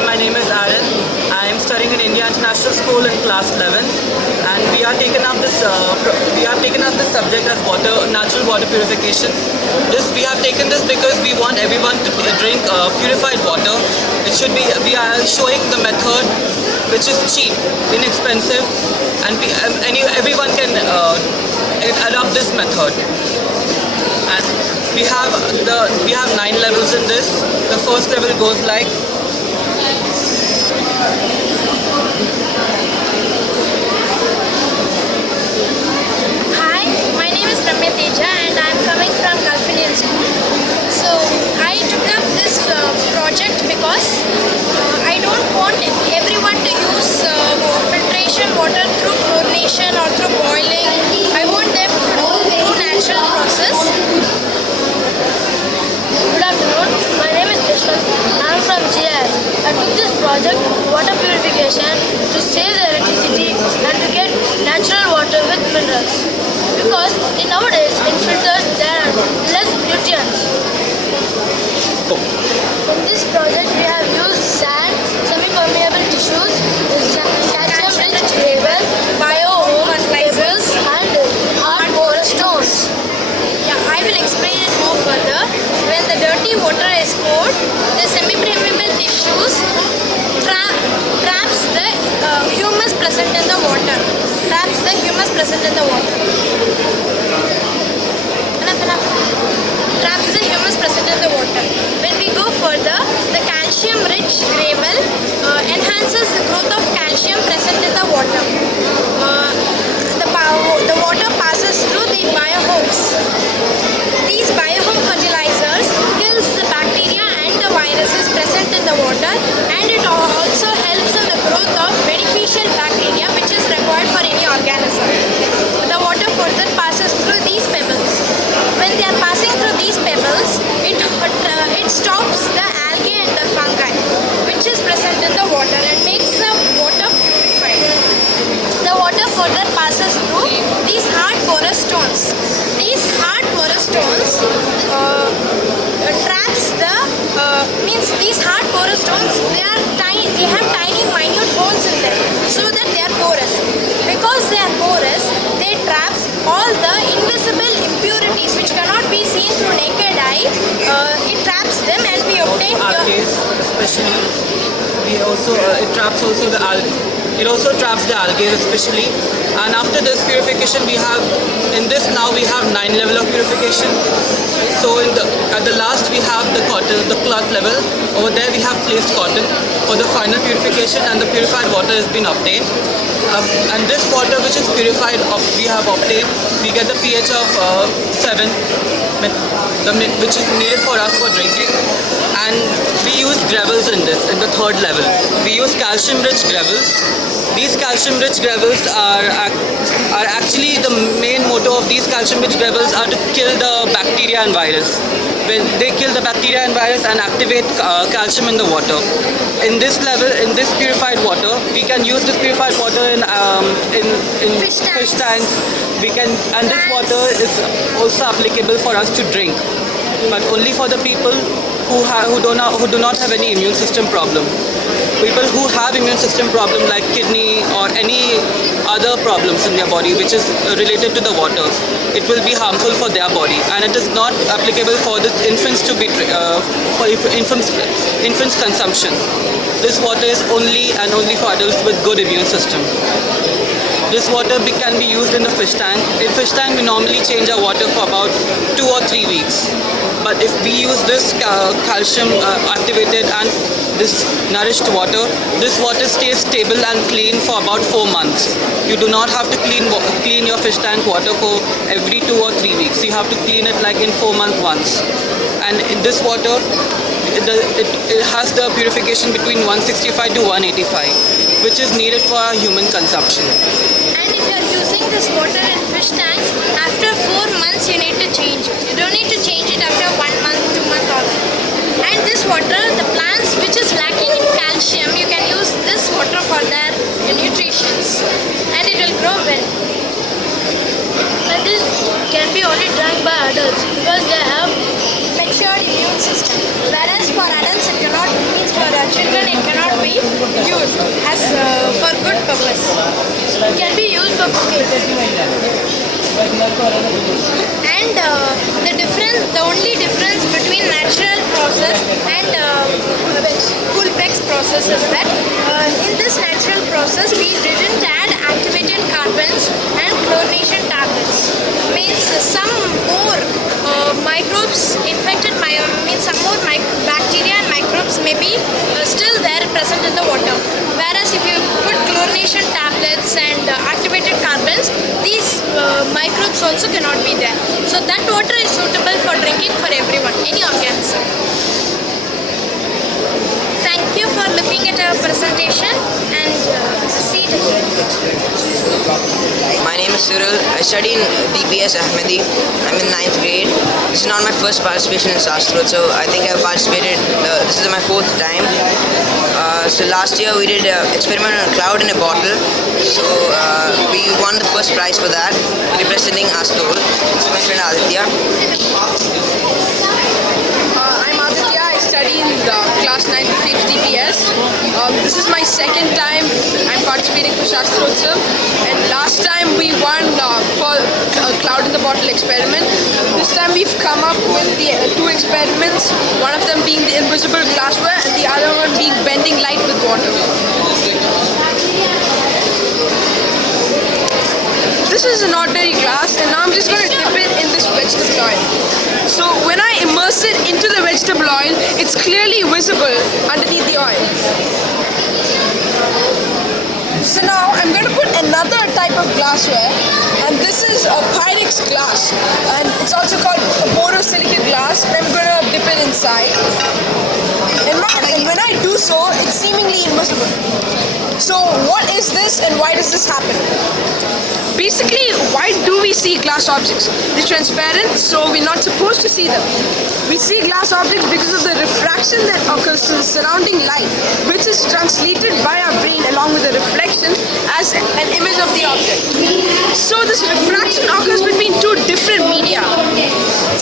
Hi, my name is Aaron. I am studying in India International School in class 11, and we are taken up this subject as natural water purification. We have taken this because we want everyone to drink purified water. We are showing the method, which is cheap, inexpensive, and everyone can adopt this method. And we have 9 levels in this. The first level goes like. Hi, my name is Ramya Teja and I am coming from Gulf Indian School. So I took up this project because I don't want everyone to use filtration water through chlorination or through boiling. I want them to do through natural process. Good afternoon, my name is Krishnan. I am from GIS. I took this project, water purification, to save the electricity and to get natural water with minerals. Because nowadays in filters there are less nutrients. In this project we have used sand, semi-permeable tissues, calcium-rich gravel, bio-home pebbles and hard porous stones. Yeah, I will explain it more further. When the dirty water is poured, the semi-permeable tissues traps the humus present in the water. When we go further, the calcium-rich gravel enhances the growth of calcium present in the water. The water passes through the biohomes. These biohome fertilizers kills the bacteria and the viruses present in the water, and it also helps in the growth of beneficial bacteria which is required for any organism. The water further passes through these pebbles. When they are passing through these pebbles, it stops the algae and the fungi which is present in the water and makes the water purified. The water further passes through these hard porous stones. These hard porous stones these hard porous stones, they have tiny minute holes in them so that they are porous. Because they are porous, they trap all the invisible impurities which cannot be seen through naked eye. It traps them and we obtain Algae, especially. It also traps the algae especially. And after this purification, we have 9 level of purification. So at the last we have the cloth level. Over there we have placed cotton for the final purification, and the purified water has been obtained. And this water which is purified, we have obtained, we get the pH of 7, which is needed for us for drinking. And we use gravels in the third level. We use calcium-rich gravels. These calcium-rich gravels are actually the main motto of these calcium-rich gravels are to kill the bacteria and virus. When they kill the bacteria and virus and activate calcium in the water. In this purified water, we can use this purified water in fish tanks. And this water is also applicable for us to drink, but only for the people who do not have any immune system problem. People who have immune system problem like kidney or any other problems in their body which is related to the water, it will be harmful for their body, and it is not applicable for the infants to be for infants consumption. This water is only for adults with good immune system. This water can be used in the fish tank. In fish tank, we normally change our water for about 2 or 3 weeks. But if we use this calcium activated and this nourished water, this water stays stable and clean for about 4 months. You do not have to clean your fish tank water for every 2 or 3 weeks. You have to clean it like in 4 months once. And in this water, it has the purification between 165 to 185, which is needed for human consumption. And if you are using this water in fish tanks, after 4 months you need to change it. You don't need to change it after 1 month, 2 months or so. And this water, the plants which is lacking in calcium, you can use this water for their nutrition and it will grow well. And this can be only drank by adults because they have Matured immune system. Whereas for adults it cannot, means for children it cannot used as for good purpose. It can be used for cooking. And the only difference between natural process and Coolpex process is that in this natural process we didn't add activated carbons and chlorination tablets. Means some more microbes infected, means some more bacteria and microbes may be still there present in the water. Whereas if you put chlorination tablets and activated carbons, these microbes also cannot be there. So that water is suitable for drinking for everyone, any organism. Thank you for looking at our presentation and see it again. My name is Cyril. I study in DPS Ahmedi. I'm in 9th grade. This is not my first participation in Shastrotsav. I think I've participated, this is my 4th time. So last year we did an experiment on a cloud in a bottle. So we won the first prize for that, representing our school. This is my friend Aditya. I'm Aditya. I study in class 9 5th DPS. This is my second time I'm participating for Shastrotsav, and last time we won for a cloud in the bottle experiment. This time we've come up with the 2 experiments, one of them being the invisible glassware and the other one being bending light with water. This is an ordinary glass, and now I'm just going to dip it in this vegetable oil. So when I immerse it into the vegetable oil, it's clearly visible underneath the oil. So now I'm going to put another type of glassware, and this is a Pyrex glass, and it's also called a borosilicate glass, and I'm going to dip it inside. And when I do so, it's seemingly invisible. So what is this and why does this happen? Basically, why do we see glass objects? They're transparent, so we're not supposed to see them. We see glass objects because of the refraction that occurs to the surrounding light, which is translated by our brain along with the reflection as an image of the object. So this refraction occurs between 2 different media,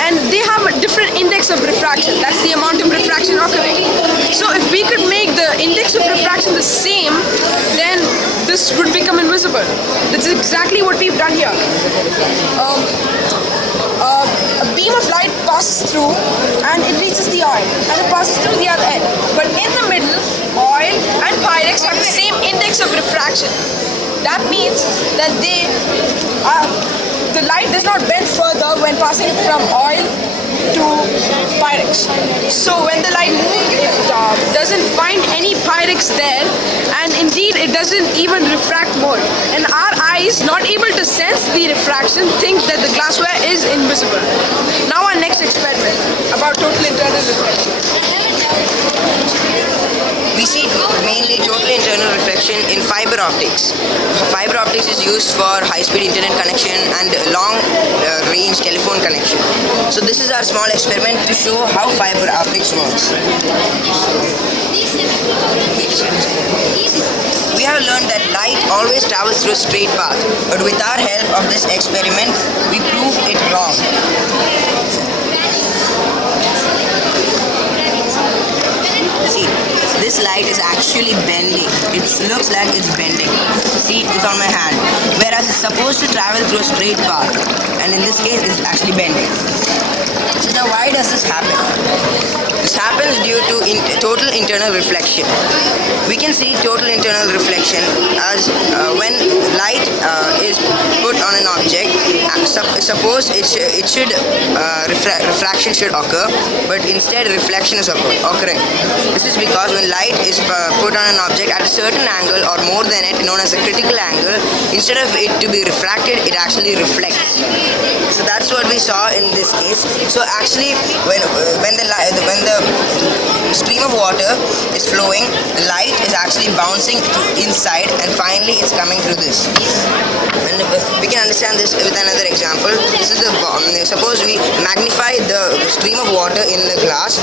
and they have a different index of refraction. That's the amount of refraction occurring. So if we could make the index of refraction the same, then this would become invisible. That's exactly what we've done here. A beam of light passes through and it reaches the oil, and it passes through the other end. But in the middle, oil and Pyrex have the same index of refraction. That means that the light does not bend further when passing from oil to Pyrex. So when the light moves, it doesn't find any Pyrex there, and indeed it doesn't even refract more. And our eyes, not able to sense the refraction, think that the glassware is invisible. Now our next experiment about total internal reflection. We see mainly total internal reflection in fiber optics. Fiber optics is used for high-speed internet connection and long-range telephone connection. So this is our small experiment to show how fiber optics works. We have learned that light always travels through a straight path, but with our help of this experiment, we prove it wrong. See, this light is actually bending. It looks like it's bending. See, it's on my hand. Whereas it's supposed to travel through a straight path, and in this case, it's actually bending. So now why does this happen? This happens due to total internal reflection. We can see total internal reflection as when light is put on an object. Suppose refraction should occur, but instead reflection is occurring. This is because when light is put on an object at a certain angle or more than it, known as a critical angle, instead of it to be refracted, it actually reflects. So that's what we saw in this case. So actually, when the stream of water is flowing, the light is actually bouncing inside, and finally it's coming through this. And we can understand this with another example. This is suppose we magnify the stream of water in the glass.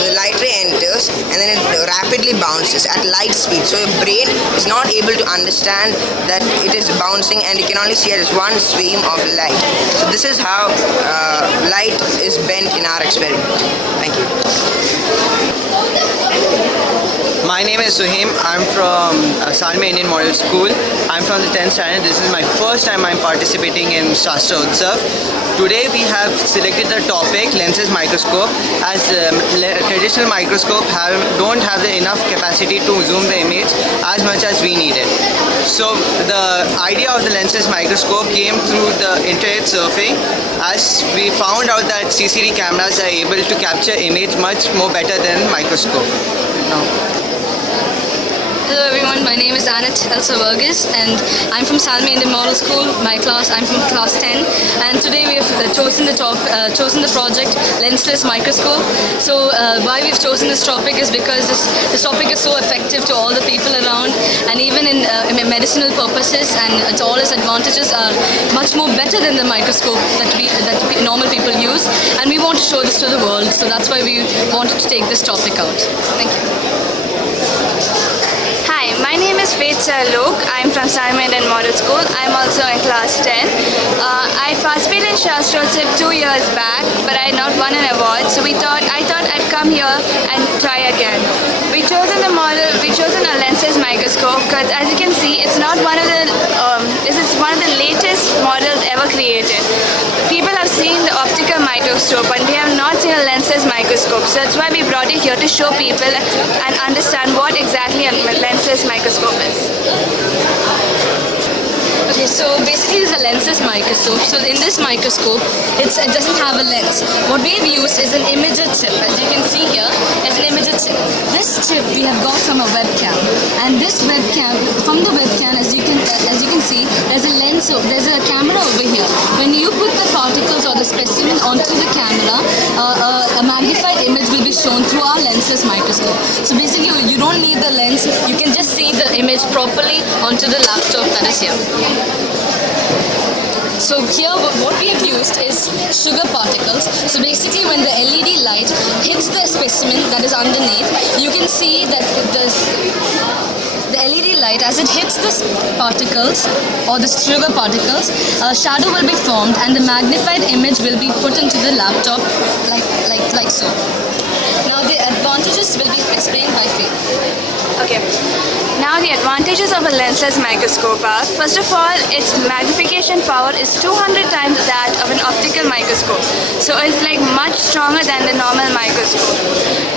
The light ray enters and then it rapidly bounces at light speed. So your brain is not able to understand that it is bouncing, and you can only see it as one stream of light. So this is how light is bent in our experiment. Thank you. My name is Suhaim. I'm from Alummae Indian Model School. I'm from the 10th standard. This is my first time I'm participating in Shastra Utsav. Today we have selected the topic lenses microscope, as traditional microscope don't have the enough capacity to zoom the image as much as we need it. So the idea of the lenses microscope came through the internet surfing, as we found out that CCD cameras are able to capture image much more better than microscope. Now. Hello everyone, my name is Annette Elsa-Vergis and I'm from Alummae Indian Model School. I'm from class 10, and today we have chosen the project lensless microscope. So why we've chosen this topic is because this topic is so effective to all the people around, and even in medicinal purposes, and all its advantages are much more better than the microscope that normal people use, and we want to show this to the world. So that's why we wanted to take this topic out. Thank you. Hi, my name is Faith Sarlok. I'm from Alummae Indian Model School. I'm also in class 10. I participated in Shastrotsav 2 years back, but I had not won an award, so I thought I'd come here and try again. We chosen a lensless microscope because, as you can see, it's not one of the this is one of the latest models ever created. People have seen the optical microscope and they have not seen a lensless microscope, so that's why we brought it here to show people and understand what exactly a lensless microscope is. Okay, so basically it's a lensless microscope. So in this microscope, it doesn't have a lens. What we've used is an imager chip. As you can see here, it's an imager chip. This chip we have got from a webcam, and this webcam, from the webcam, as you can see, there's a lens. So there's a camera over here. When you put the particles or the specimen onto the camera, a magnified image will be shown through our lensless microscope. So basically, you don't need the lens. You can just see the image properly onto the laptop that is here. So here what we have used is sugar particles. So basically when the LED light hits the specimen that is underneath, you can see that the LED light, as it hits the particles or the sugar particles, a shadow will be formed and the magnified image will be put into the laptop like so. Now the advantages will be explained by Faith. Okay. Now the advantages of a lensless microscope are, first of all, its magnification power is 200 times that of an optical microscope. So it's like much stronger than the normal microscope.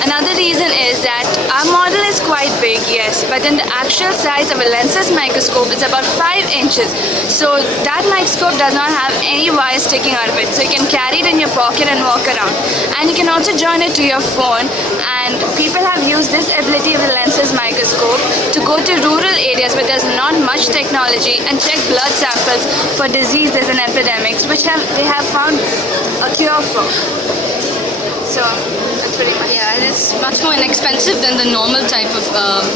Another reason is that our model is quite big, yes, but then the actual size of a lensless microscope is about 5 inches. So that microscope does not have any wires sticking out of it. So you can carry it in your pocket and walk around. And you can also join it to your phone, and people have used this ability of the lensless microscope to go to rural areas where there's not much technology and check blood samples for diseases and epidemics, which they have found a cure for. So that's pretty much. Yeah, and it's much more inexpensive than the normal type of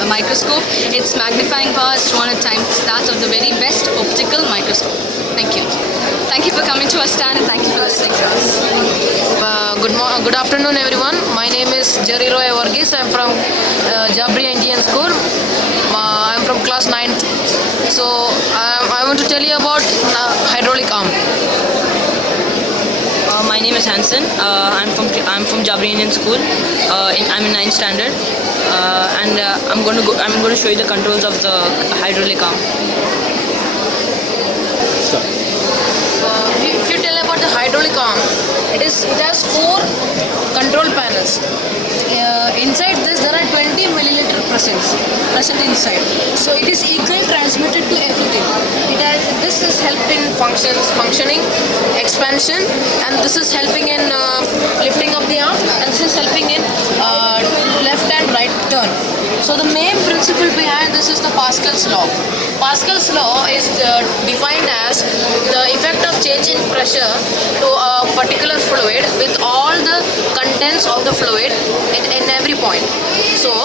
microscope. Its magnifying power is 200 times that of the very best optical microscope. Thank you. Thank you for coming to our stand, and thank you for listening to us. Good afternoon, everyone. My name is Jerry Roy Varghese. I'm from Jabri Indian School. I'm from class 9. So I want to tell you about hydraulic arm. My name is Hanson. I'm from Jabri Indian School. I'm in 9th standard, and I'm going to show you the controls of the hydraulic arm. If you tell about the hydraulic arm, it has 4 control panels. Inside this there are 20 milliliter present inside. So it is equally transmitted to everything. This is help in functioning, expansion, and this is helping in lifting up the arm, and this is helping in left and right turn. So the main principle behind this is the Pascal's law. Pascal's law is defined as the effect of change in pressure to a particular fluid with all the contents of the fluid in every point. So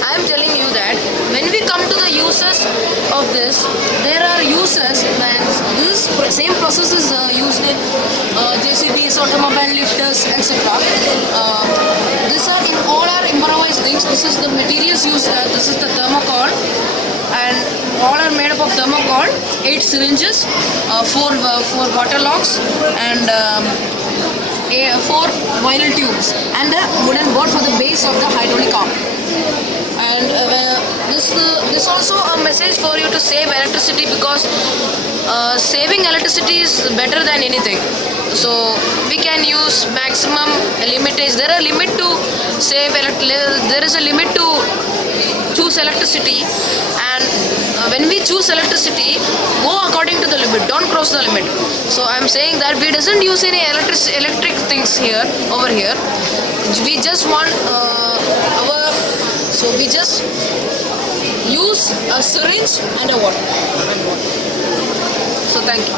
I am telling you that when we come to the uses of this, there are uses, and this same process is used in JCBs, automobile lifters, etc. These are in all our improvised things. This is the materials used. This is the thermocol, and all are made up of thermocol. 8 syringes, 4 water locks, and 4 vinyl tubes, and a wooden board for the base of the hydraulic arm. And this also a message for you to save electricity, because saving electricity is better than anything. So we can use maximum limitage. There are limit to save there is a limit to choose electricity, and when we choose electricity, go according to the limit, don't cross the limit. So I'm saying that we doesn't use any electric things here over here. We just want we just use a syringe and a water. So thank you.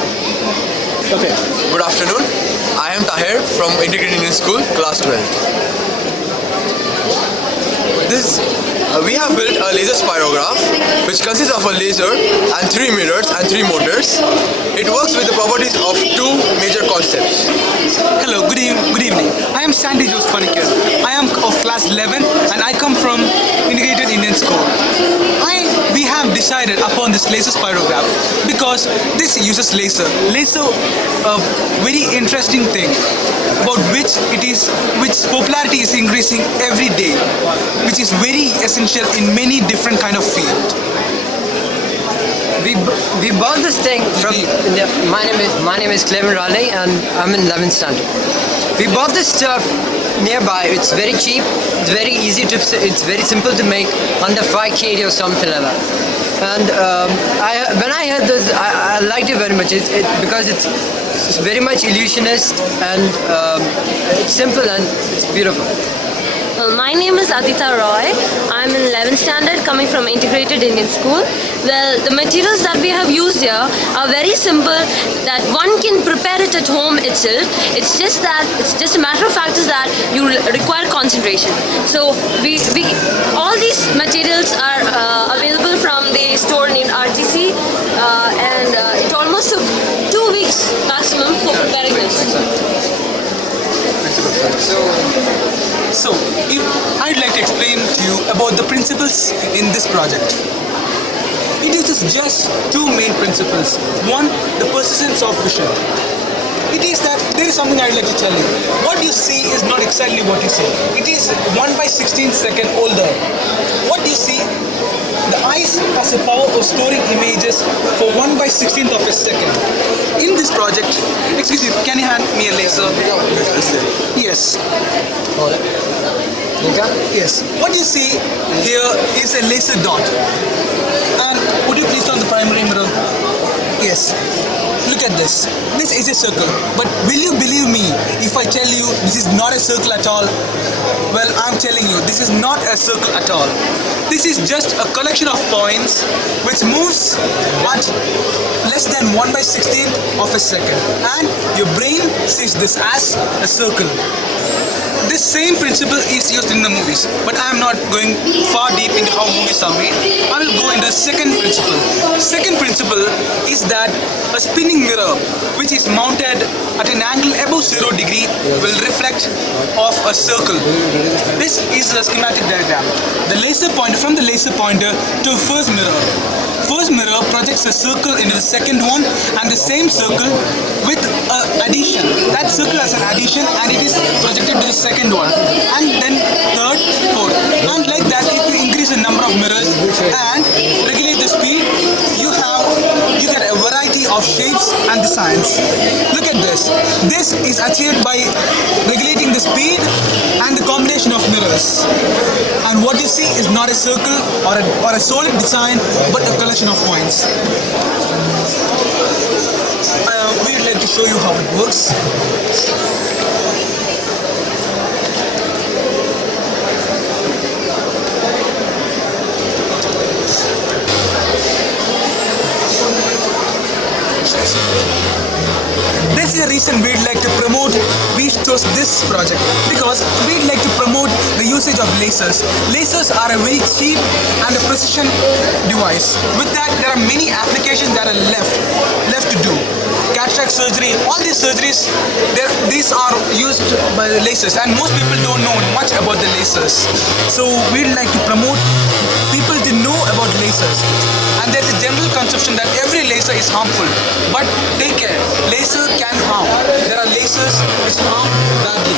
Okay. Good afternoon. I am Tahir from Integrated Indian School, class 12. We have built a laser spirograph which consists of a laser and 3 mirrors and 3 motors. It works with the properties of 2 major concepts. Hello, good evening. I am Sandy Jose Panikar. I am of class 11 and I come from Integrated Indian School. We have decided upon this laser spirograph because this uses laser. Laser, a very interesting thing about which popularity is increasing every day, which is very essential in many different kind of fields. We bought this thing from. My name is Clement Raleigh and I'm in 11th standard. We bought this stuff nearby. It's very cheap. It's very easy to. It's very simple to make, under 5 kg or something like that. And when I heard this, I liked it very much. Because it's very much illusionist and it's simple and it's beautiful. Well, my name is Aditya Roy. I'm in 11th standard coming from Integrated Indian School. Well, the materials that we have used here are very simple, that one can prepare it at home itself. It's just a matter of fact is that you require concentration. So all these materials are available from the store named RTC, and it almost took 2 weeks maximum for preparing this. So, I'd like to explain to you about the principles in this project. It uses just 2 main principles. One, the persistence of vision. It is that there is something I'd like to tell you. What you see is not exactly what you see. It is 1/16 second older. What you see, the eyes has the power of storing images for 1/16th of a second. In this project, excuse me, can you hand me a laser? Yes. Yes. What you see here is a laser dot. And would you please turn the primary mirror? Yes. Look at this. This is a circle. But will you believe me if I tell you this is not a circle at all? Well, I'm telling you, this is not a circle at all. This is just a collection of points which moves at less than 1/16th of a second. And your brain sees this as a circle. This same principle is used in the movies, but I am not going far deep into how movies are made. I will go into the second principle. Second principle is that a spinning mirror, which is mounted at an angle above 0 degree, will reflect off a circle. This is a schematic diagram. The laser pointer, from the laser pointer to first mirror. First mirror projects a circle into the second one, and the same circle with addition. That circle has an addition, and it is projected to the second one, and then third, fourth, and like that. If you increase the number of mirrors and regulate the speed, you get a variety of shapes and designs. Look at this. This is achieved by regulating the speed and the combination of mirrors. And what you see is not a circle or a solid design, but a collection of points. We would like to show you how it works. This is the reason we'd like to promote, we chose this project because we'd like to promote the usage of lasers. Lasers are a very cheap and a precision device. With that, there are many applications that are left to do. Cataract surgery, all these surgeries, these are used by the lasers, and most people don't know much about the lasers. So we'd like to promote people to know about lasers. And there's a general conception that every laser is harmful, but take care, laser can harm. There are lasers which harm badly.